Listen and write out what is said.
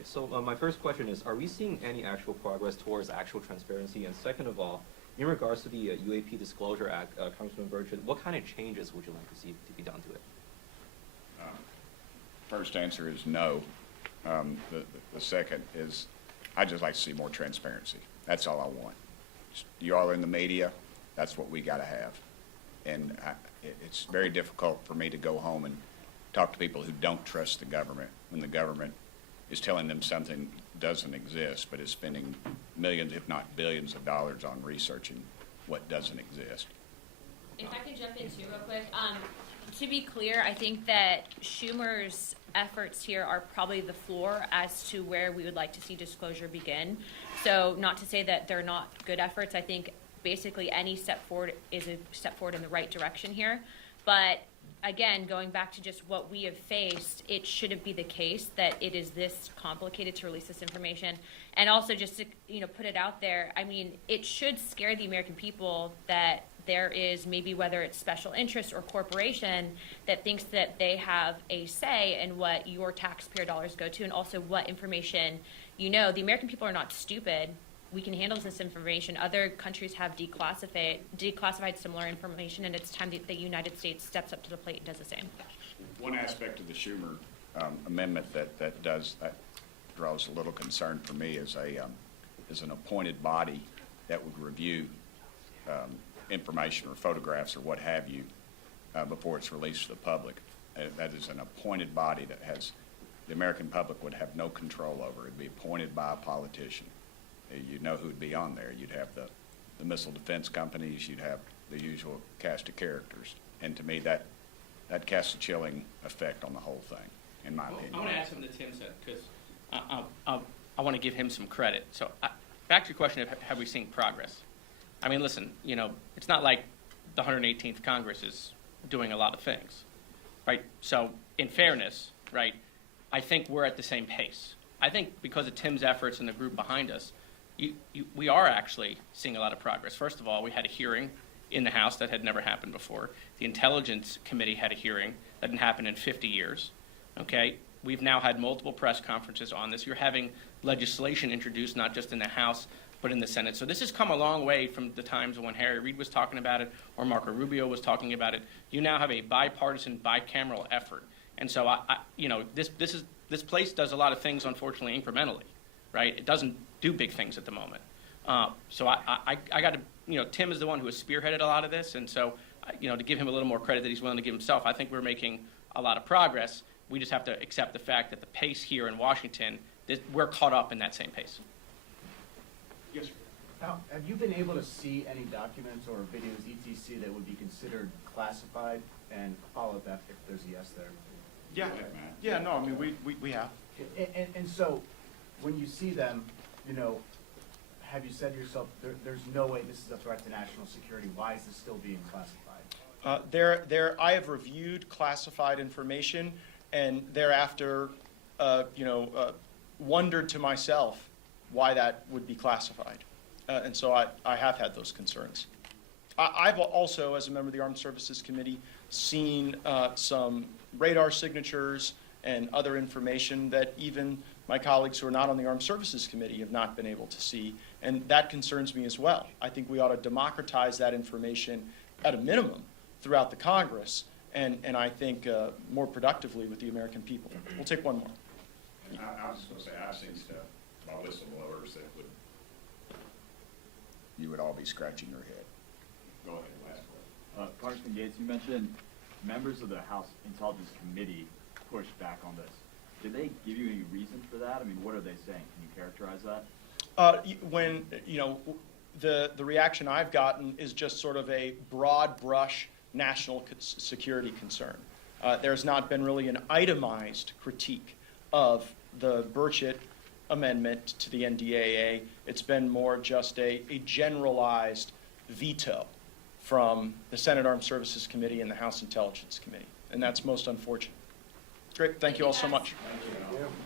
Okay, so my first question is, are we seeing any actual progress towards actual transparency? And second of all, in regards to the UAP Disclosure Act, Congressman Burchett, what kind of changes would you like to see to be done to it? First answer is no. The second is I'd just like to see more transparency. That's all I want. You all are in the media. That's what we got to have. And it's very difficult for me to go home and talk to people who don't trust the government when the government is telling them something doesn't exist, but is spending millions, if not billions of dollars on researching what doesn't exist. If I could jump in too real quick. To be clear, I think that Schumer's efforts here are probably the floor as to where we would like to see disclosure begin. So not to say that they're not good efforts. I think basically any step forward is a step forward in the right direction here. But again, going back to just what we have faced, it shouldn't be the case that it is this complicated to release this information. And also just to put it out there, I mean, it should scare the American people that there is maybe, whether it's special interest or corporation, that thinks that they have a say in what your taxpayer dollars go to and also what information The American people are not stupid. We can handle this information. Other countries have declassified similar information, and it's time that the United States steps up to the plate and does the same. One aspect of the Schumer amendment that draws a little concern for me is an appointed body that would review information or photographs or what have you before it's released to the public. That is an appointed body that the American public would have no control over. It'd be appointed by a politician. You'd know who'd be on there. You'd have the missile defense companies. You'd have the usual cast of characters. And to me, that casts a chilling effect on the whole thing, in my opinion. I want to add something that Tim said, because I want to give him some credit. So back to your question of have we seen progress? I mean, listen, it's not like the 118th Congress is doing a lot of things, right? So in fairness, right, I think we're at the same pace. I think because of Tim's efforts and the group behind us, we are actually seeing a lot of progress. First of all, we had a hearing in the House that had never happened before. The Intelligence Committee had a hearing that didn't happen in 50 years. Okay, we've now had multiple press conferences on this. You're having legislation introduced not just in the House but in the Senate. So this has come a long way from the times when Harry Reid was talking about it or Marco Rubio was talking about it. You now have a bipartisan, bicameral effort, and so this place does a lot of things, unfortunately, incrementally, right? It doesn't do big things at the moment. So I got to, Tim is the one who has spearheaded a lot of this, and so, to give him a little more credit that he's willing to give himself, I think we're making a lot of progress. We just have to accept the fact that the pace here in Washington, we're caught up in that same pace. Yes, sir. Now, have you been able to see any documents or videos, etc., that would be considered classified? And follow up if there's a yes there. Yeah, yeah, no, I mean, we have. And so, when you see them, have you said to yourself, there's no way this is a threat to national security? Why is this still being classified? I have reviewed classified information, and thereafter, wondered to myself why that would be classified. And so I have had those concerns. I've also, as a member of the Armed Services Committee, seen some radar signatures and other information that even my colleagues who are not on the Armed Services Committee have not been able to see, and that concerns me as well. I think we ought to democratize that information at a minimum throughout the Congress, and I think more productively with the American people. We'll take one more. I was just going to say, I've seen stuff by whistleblowers that you would all be scratching your head. Go ahead, last one. Congressman Gates, you mentioned members of the House Intelligence Committee pushed back on this. Did they give you any reason for that? I mean, what are they saying? Can you characterize that? When, the reaction I've gotten is just sort of a broad brush national security concern. There's not been really an itemized critique of the Burchett amendment to the NDAA. It's been more just a generalized veto from the Senate Armed Services Committee and the House Intelligence Committee, and that's most unfortunate. Great, thank you all so much.